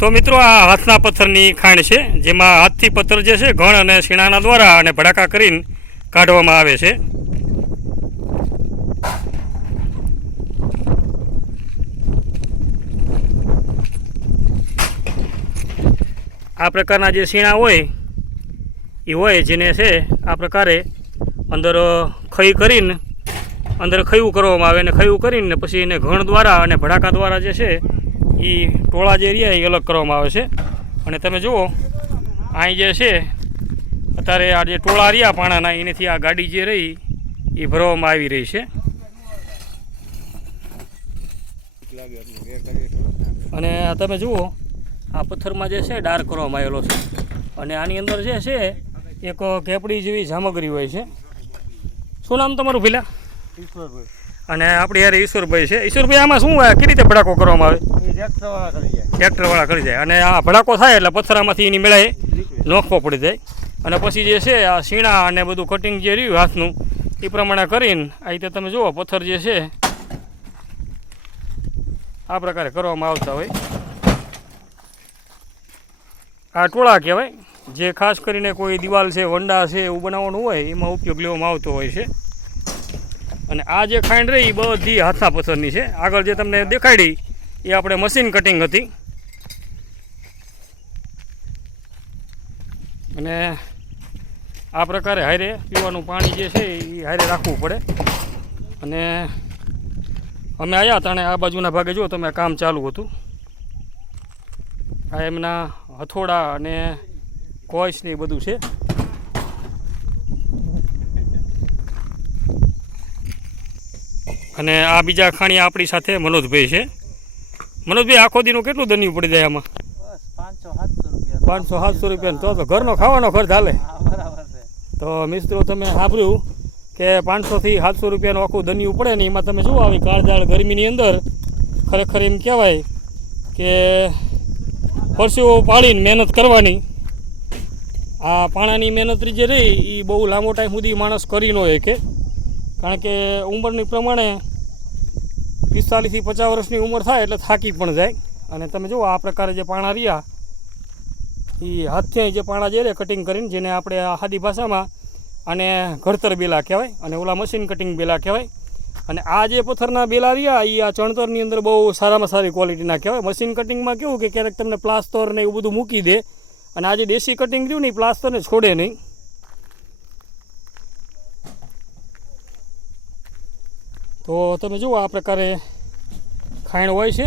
તો મિત્રો, આ હાથના પથ્થરની ખાણ છે, જેમાં હાથથી પથ્થર જે છે, ઘણ અને શીણાના દ્વારા અને ભડાકા કરીને કાઢવામાં આવે છે. આ પ્રકારના જે શીણા હોય, એ હોય જેને છે, આ પ્રકારે અંદર ખઈ કરીને, અંદર ખયું કરવામાં આવે અને ખયું કરીને પછી એને ઘણ દ્વારા અને ભડાકા દ્વારા જે છે એ ટોળા જે રહ્યા એ અલગ કરવામાં આવે છે. અને તમે જુઓ અહીં જે છે અત્યારે આ જે ટોળા રહ્યા પાણાના એનેથી આ ગાડી જે રહી એ ભરવામાં આવી રહી છે. અને આ તમે જુઓ આ પથ્થરમાં જે છે ડાર્ક કરવામાં આવેલો છે. અને આની અંદર જે છે એક કેપડી જેવી સામગ્રી હોય છે. શું નામ તમારું પેલા ઈશ્વરભાઈ. અને આપણી યાર ઈશ્વરભાઈ છે. ઈશ્વરભાઈ આમાં શું? કેવી રીતે ભડાકો કરવામાં આવે? એ ટ્રેક્ટરવાળા કરી જાય. ટ્રેક્ટરવાળા કરી જાય. અને આ ભડાકો થાય એટલે પથ્થરામાંથી એની મેળાએ નોખવો પડી જાય. અને પછી જે છે આ શીણા અને બધું કટિંગ જે રહ્યું હાથનું એ પ્રમાણે કરીને આ રીતે તમે જુઓ પથ્થર જે છે આ પ્રકારે કરવામાં આવતા હોય. આ ટોળા કહેવાય જે ખાસ કરીને કોઈ દિવાલ છે વંડા છે એવું બનાવવાનું હોય એમાં ઉપયોગ લેવામાં આવતો હોય છે. અને આ જે ખાંડ રહી એ બધી હાથના પથ્થરની છે. આગળ જે તમને દેખાડી એ આપણે મશીન કટિંગ હતી. અને આ પ્રકારે હારે પીવાનું પાણી જે છે એ હારે રાખવું પડે. અને અમે આવ્યા તાણે આ બાજુના ભાગે જુઓ તમે કામ ચાલુ હતું. આ એમના હથોડા અને કોઈસ ને બધું છે. અને આ બીજા ખાણીયા આપણી સાથે મનોજભાઈ છે. મનોજભાઈ આખો દીનું કેટલું દન્યું પડી જાય આમાં? પાંચસો સાતસો રૂપિયા. તો તો ઘરનો ખાવાનો ખર્ચ હાલે. બરાબર તો મિત્રો તમે સાંભળ્યું કે પાંચસોથી સાતસો રૂપિયાનું આખું દન્યું પડે ને એમાં તમે જુઓ આવી કાળજાળ ગરમીની અંદર. ખરેખર એમ કહેવાય કે પરસેવો પાડીને મહેનત કરવાની. આ પાણાની મહેનત જે રહી એ બહુ લાંબો ટાઈમ સુધી માણસ કરી ન શકે. કારણ કે ઉંમરની પ્રમાણે પિસ્તાલીસથી પચાસ વર્ષની ઉંમર થાય એટલે થાકી પણ જાય. અને તમે જુઓ, આ પ્રકારે જે પાણા રહ્યા, એ હાથથી જે પાણા જે રહે કટિંગ કરીને, જેને આપણે હાદી ભાષામાં અને ઘડતર બેલા કહેવાય અને ઓલા મશીન કટિંગ બેલા કહેવાય. અને આ જે પથ્થરના બેલા રહ્યા એ આ ચણતરની અંદર બહુ સારામાં સારી ક્વોલિટીના કહેવાય. મશીન કટિંગમાં કેવું કે ક્યારેક તમને પ્લાસ્ટર ને એવું બધું મૂકી દે. અને આ જે દેશી કટિંગ રહ્યું ને એ પ્લાસ્ટરને છોડે નહીં. તો તમે જુઓ આ પ્રકારે ખાણ હોય છે.